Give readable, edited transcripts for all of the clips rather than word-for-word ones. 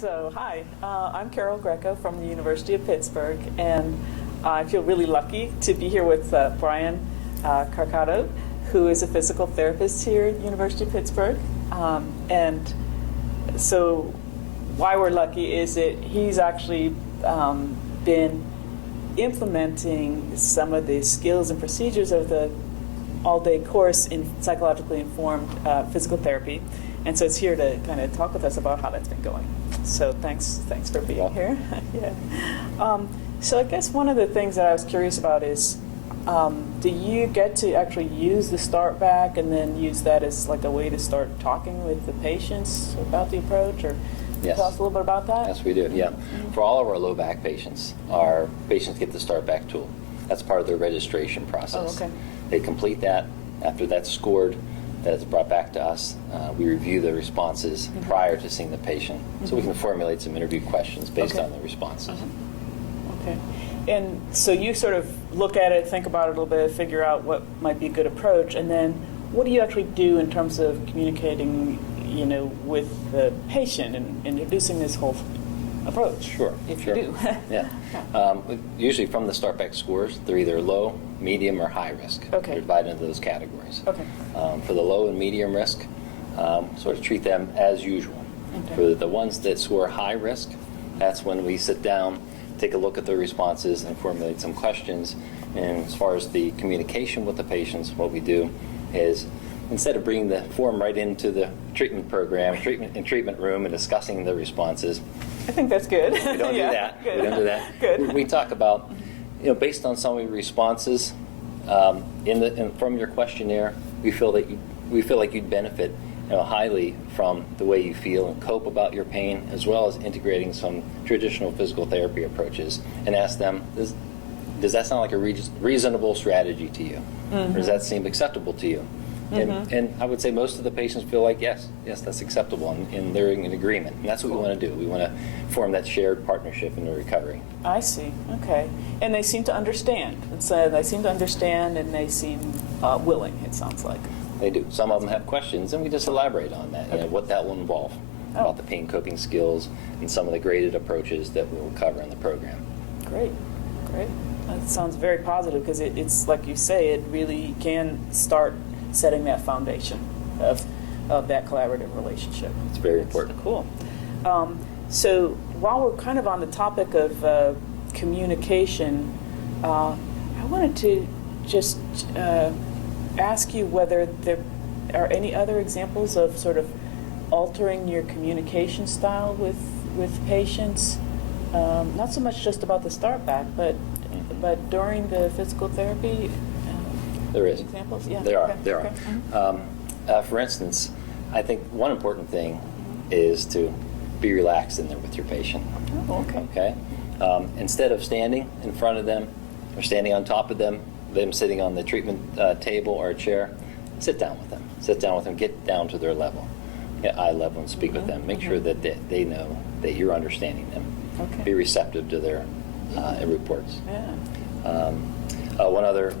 So, hi, I'm Carol Greco from the University of Pittsburgh, and I feel really lucky to be here with Brian Carcato, who is a physical therapist here at the University of Pittsburgh. And so, why we're lucky is that he's actually been implementing some of the skills and procedures of the all-day course in psychologically informed physical therapy. And so it's here to kind of talk with us about how that's been going. So thanks for being here. Yeah. So I guess one of the things that I was curious about is, do you get to actually use the start back and then use that as like a way to start talking with the patients about the approach? Or Yes. tell us a little bit about that? Yes, we do, yeah. For all of our low back patients, our patients get the start back tool. That's part of their registration process. Oh, okay. They complete that. After that's scored, that's brought back to us. We review the responses prior to seeing the patient, so we can formulate some interview questions based on the responses. Okay. And so you sort of look at it, think about it a little bit, figure out what might be a good approach, and then what do you actually do in terms of communicating, with the patient and introducing this whole approach? Sure. If sure. you do. Yeah. Usually from the start back scores, they're either low, medium, or high risk. Okay. They're divided into those categories. Okay. For the low and medium risk, sort of treat them as usual. Okay. For the ones that score high risk, that's when we sit down, take a look at their responses, and formulate some questions. And as far as the communication with the patients, what we do is, instead of bringing the form right into the treatment program, treatment room, and discussing the responses, I think that's good. we don't do that. Good. We don't do that. Good. We talk about, based on some of your responses from your questionnaire, we feel like you'd benefit highly from the way you feel and cope about your pain, as well as integrating some traditional physical therapy approaches, and ask them, does that sound like a reasonable strategy to you? Or does that seem acceptable to you? And I would say most of the patients feel like, yes, that's acceptable, and they're in agreement. And that's what we want to do. We want to form that shared partnership in the recovery. I see. Okay. And they seem to understand. They seem to understand, and they seem willing, it sounds like. They do. Some of them have questions, and we just elaborate on that, Okay. what that will involve, about the pain coping skills and some of the graded approaches that we will cover in the program. Great. That sounds very positive, because it's like you say, it really can start setting that foundation of that collaborative relationship. It's very important. Cool. So while we're kind of on the topic of communication, I wanted to just ask you whether there are any other examples of sort of altering your communication style with patients, not so much just about the start back, but during the physical therapy. There is. Examples? Yeah. There are. Okay. There Okay. are. For instance, I think one important thing is to be relaxed in there with your patient. Oh, okay. Okay. Instead of standing in front of them or standing on top of them sitting on the treatment table or a chair, sit down with them. Sit down with them. Get down to their level, eye level, and speak with them. Make sure that they know that you're understanding them. Okay. Be receptive to their reports. Yeah. One other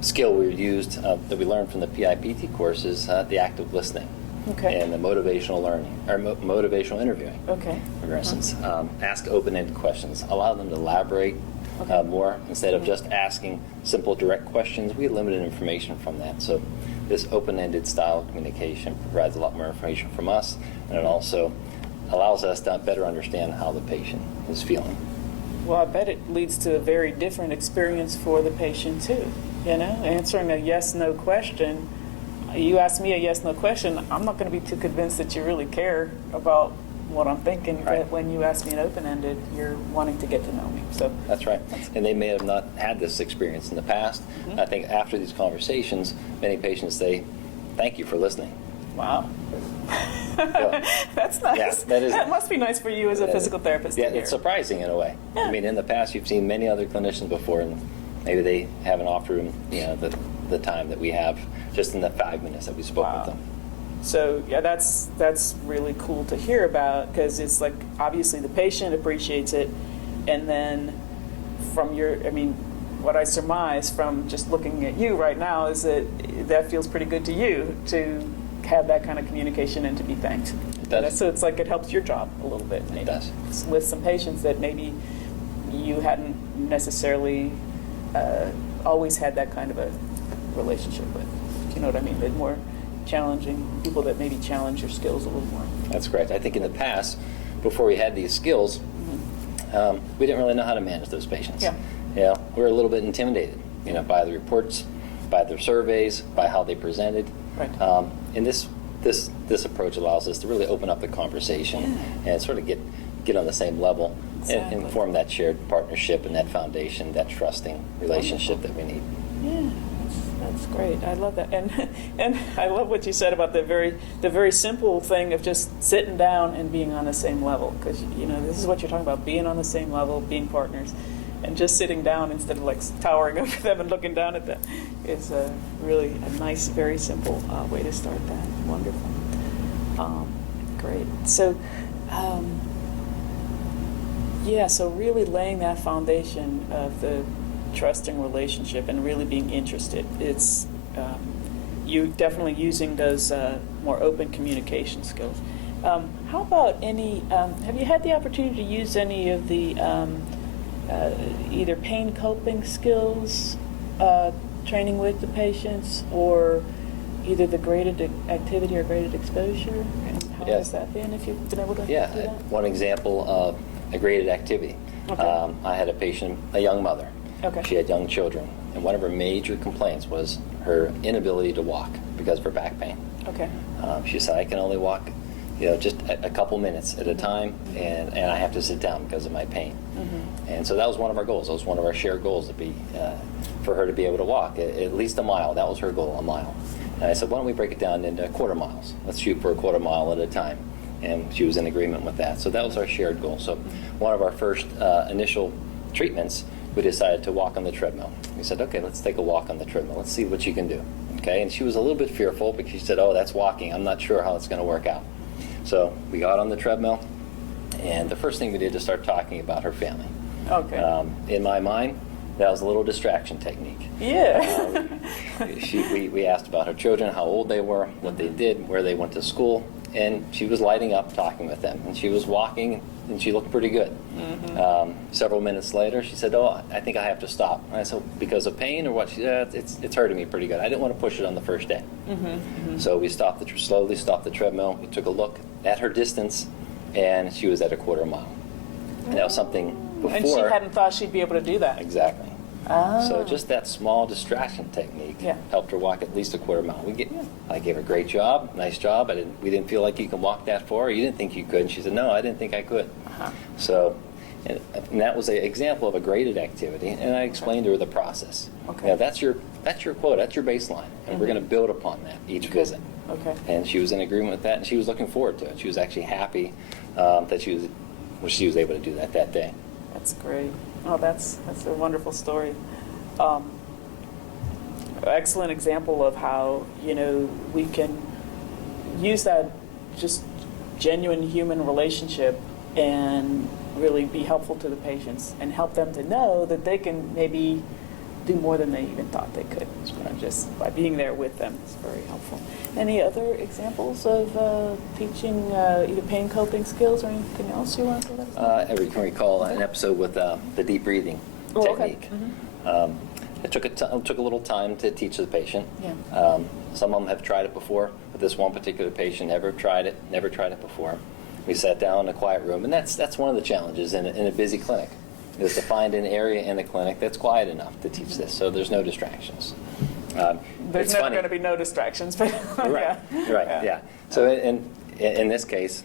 skill we used that we learned from the PIPT course is the active listening. Okay. And the motivational learning, or motivational interviewing. Okay. For instance, ask open-ended questions. Allow them to elaborate more. Instead of just asking simple, direct questions, we get limited information from that. So this open-ended style of communication provides a lot more information from us, and it also allows us to better understand how the patient is feeling. Well, I bet it leads to a very different experience for the patient too. Answering a yes/no question. You ask me a yes/no question, I'm not going to be too convinced that you really care about what I'm thinking. Right. But when you ask me an open-ended, you're wanting to get to know me. So That's right. And they may have not had this experience in the past. I think after these conversations, many patients say, "Thank you for listening." wow. Yeah. That's nice. Yeah, that must be nice for you as a physical therapist. Yeah, to hear. it's surprising in a way. Yeah. I mean, in the past, you've seen many other clinicians before, and maybe they haven't offered them, the time that we have just in the 5 minutes that we spoke Wow. with them. So yeah, that's really cool to hear about, because it's like obviously the patient appreciates it, and then from what I surmise from just looking at you right now is that feels pretty good to you to have that kind of communication and to be thanked. does. So it's like it helps your job a little bit. Maybe. It does. With some patients that maybe you hadn't necessarily always had that kind of a relationship with. You know what I mean? The more challenging people that maybe challenge your skills a little more. That's correct. I think in the past, before we had these skills, we didn't really know how to manage those patients. Yeah. You know, we were a little bit intimidated, you know, by the reports, by their surveys, by how they presented. Right. And this approach allows us to really open up the conversation and sort of get on the same level Exactly. and form that shared partnership and that foundation, that trusting relationship that we need. Yeah, that's great. I love that, and I love what you said about the very simple thing of just sitting down and being on the same level. Because you know this is what you're talking about: being on the same level, being partners, and just sitting down instead of like towering over them and looking down at them is really a nice, very simple way to start that. Wonderful. Great. So. Yeah, so really laying that foundation of the trusting relationship and really being interested. It's you definitely using those more open communication skills. How about any? Have you had the opportunity to use any of the either pain coping skills training with the patients, or either the graded activity or graded exposure? And how has that been? If you've been able to do that? One example of a graded activity. Okay. I had a patient, a young mother. Okay. She had young children, and one of her major complaints was her inability to walk because of her back pain. Okay. She said, I can only walk, you know, just a couple minutes at a time, and I have to sit down because of my pain. Mm-hmm. And so that was one of our goals. That was one of our shared goals, to be for her to be able to walk at least a mile. That was her goal, a mile. And I said, why don't we break it down into quarter miles? Let's shoot for a quarter mile at a time. And she was in agreement with that. So that was our shared goal. So one of our first initial treatments, we decided to walk on the treadmill. We said, okay, let's take a walk on the treadmill. Let's see what you can do. Okay, and she was a little bit fearful because she said, oh, that's walking. I'm not sure how it's going to work out. So we got on the treadmill, and the first thing we did was start talking about her family. Okay. In my mind, that was a little distraction technique. Yeah. We asked about her children, how old they were, what they did, where they went to school, and she was lighting up talking with them. And she was walking, and she looked pretty good. Mm-hmm. Several minutes later, she said, oh, I think I have to stop. And I said, because of pain or what? She said, it's hurting me pretty good. I didn't want to push it on the first day. Mm-hmm. Mm-hmm. So we slowly stopped the treadmill. We took a look at her distance, and she was at a quarter mile. And that was something before. And she hadn't thought she'd be able to do that. Exactly. Oh. So just that small distraction technique helped her walk at least a quarter mile. I gave her a great job, nice job. We didn't feel like you can walk that far. You didn't think you could. And she said, no, I didn't think I could. Uh-huh. So, and that was an example of a graded activity. And I explained to her the process. Okay. Now, that's your quota, that's your baseline. And we're going to build upon that each visit. Okay. And she was in agreement with that, and she was looking forward to it. She was actually happy that she was able to do that day. That's great. Oh, that's a wonderful story. Excellent example of how, you know, we can use that just genuine human relationship and really be helpful to the patients and help them to know that they can maybe do more than they even thought they could. Just by being there with them is very helpful. Any other examples of teaching either pain coping skills or anything else you want to let us know? I can recall an episode with the deep breathing technique. Okay. It took a little time to teach the patient. Yeah. Some of them have tried it before, but this one particular patient never tried it before. We sat down in a quiet room, and that's one of the challenges in a busy clinic, is to find an area in the clinic that's quiet enough to teach this, so there's no distractions. There's never going to be no distractions, but right, yeah. right, yeah. So in this case,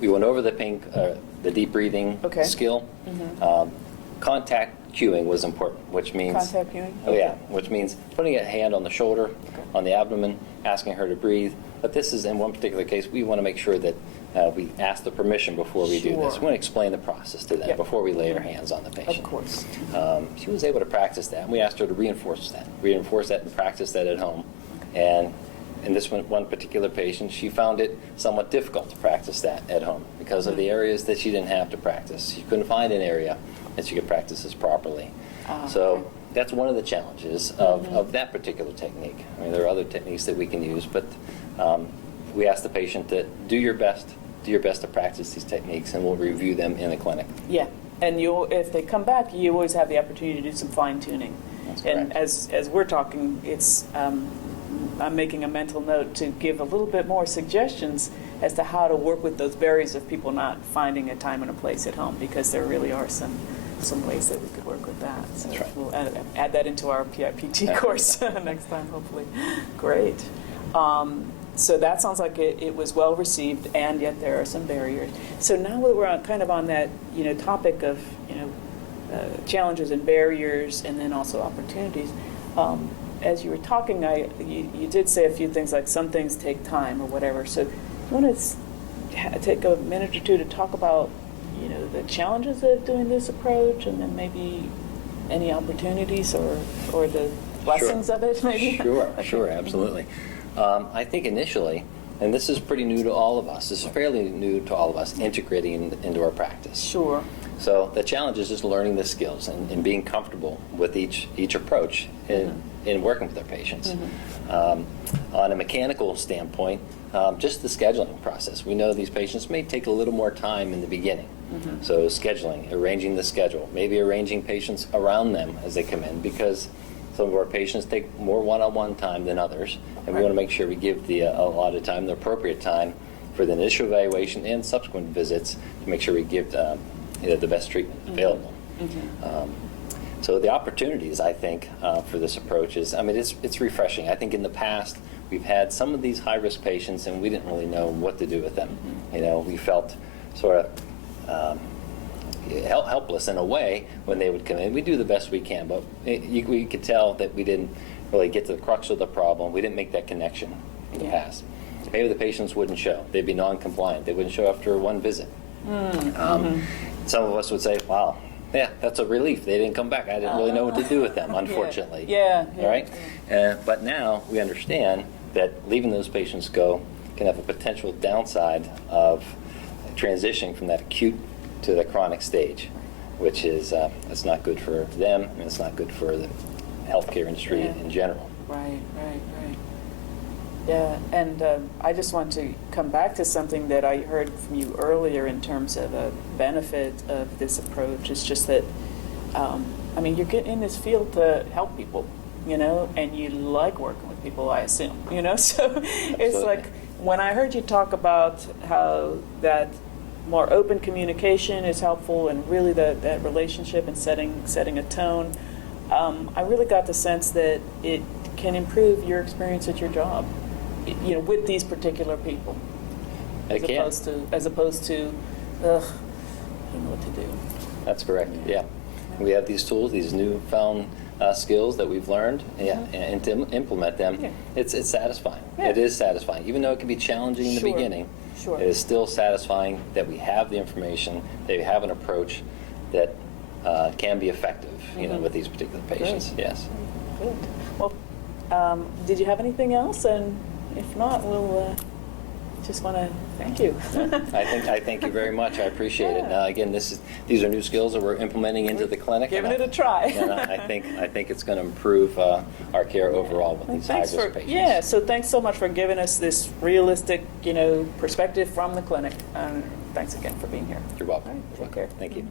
we went over the deep breathing skill. Mm-hmm. Contact cueing was important, which means contact cueing. Oh yeah, which means putting a hand on the shoulder, on the abdomen, asking her to breathe. But this is, in one particular case, we want to make sure that we ask the permission before we do this. We want to explain the process to them before we lay our hands on the patient. Of course. She was able to practice that, and we asked her to reinforce that and practice that at home. And in this one particular patient, she found it somewhat difficult to practice that at home because of the areas that she didn't have to practice. She couldn't find an area that she could practice this properly. So that's one of the challenges of that particular technique. I mean, there are other techniques that we can use, but we ask the patient to do your best to practice these techniques, and we'll review them in the clinic. Yeah, and if they come back, you always have the opportunity to do some fine tuning. That's And correct. as we're talking, I'm making a mental note to give a little bit more suggestions as to how to work with those barriers of people not finding a time and a place at home, because there really are some ways that we could work with that. So That's right. we'll add that into our PIPT course next time, hopefully. Great. So that sounds like it was well received, and yet there are some barriers. So now that we're kind of on that topic of challenges and barriers, and then also opportunities. As you were talking, you did say a few things like some things take time or whatever. So you want to take a minute or two to talk about the challenges of doing this approach, and then maybe any opportunities or the blessings of it, maybe? Sure, Okay. sure, absolutely. I think initially, and this is pretty new to all of us, this is fairly new to all of us, integrating into our practice. Sure. So the challenge is just learning the skills and being comfortable with each approach in working with our patients. On a mechanical standpoint, just the scheduling process. We know these patients may take a little more time in the beginning. So scheduling, arranging the schedule, maybe arranging patients around them as they come in, because some of our patients take more one-on-one time than others, and we want to make sure we give a lot of time, the appropriate time, for the initial evaluation and subsequent visits to make sure we give the best treatment available. So the opportunities, I think, for this approach is, it's refreshing. I think in the past, we've had some of these high-risk patients, and we didn't really know what to do with them. We felt sort of helpless in a way when they would come in. We do the best we can, but we could tell that we didn't really get to the crux of the problem. We didn't make that connection in the past. Maybe the patients wouldn't show. They'd be non-compliant. They wouldn't show after one visit. Some of us would say, wow, yeah, that's a relief. They didn't come back. I didn't really know what to do with them, unfortunately. Yeah. All right? But now we understand that leaving those patients go can have a potential downside of transitioning from that acute to the chronic stage, which is it's not good for them, and it's not good for the healthcare industry in general. Right. Yeah, and I just want to come back to something that I heard from you earlier in terms of a benefit of this approach. It's just that, you're getting in this field to help people, and you like working with people, I assume, so it's like when I heard you talk about how that more open communication is helpful, and really that relationship and setting a tone, I really got the sense that it can improve your experience at your job, with these particular people, as opposed to, I don't know what to do. That's correct. Yeah, we have these tools, these newfound skills that we've learned, and to implement them, it's satisfying. Yeah. It is satisfying, even though it can be challenging in the beginning. Sure. It is still satisfying that we have the information, that we have an approach that can be effective, with these particular patients. Good. Yes. Good. Well, did you have anything else? And if not, we'll just want to thank you. I thank you very much. I appreciate it. Again, these are new skills that we're implementing into the clinic. Giving it a try. And I think it's going to improve our care overall with these high-risk patients. Yeah, so thanks so much for giving us this realistic, perspective from the clinic. And thanks again for being here. You're welcome. All right, take care. Thank you.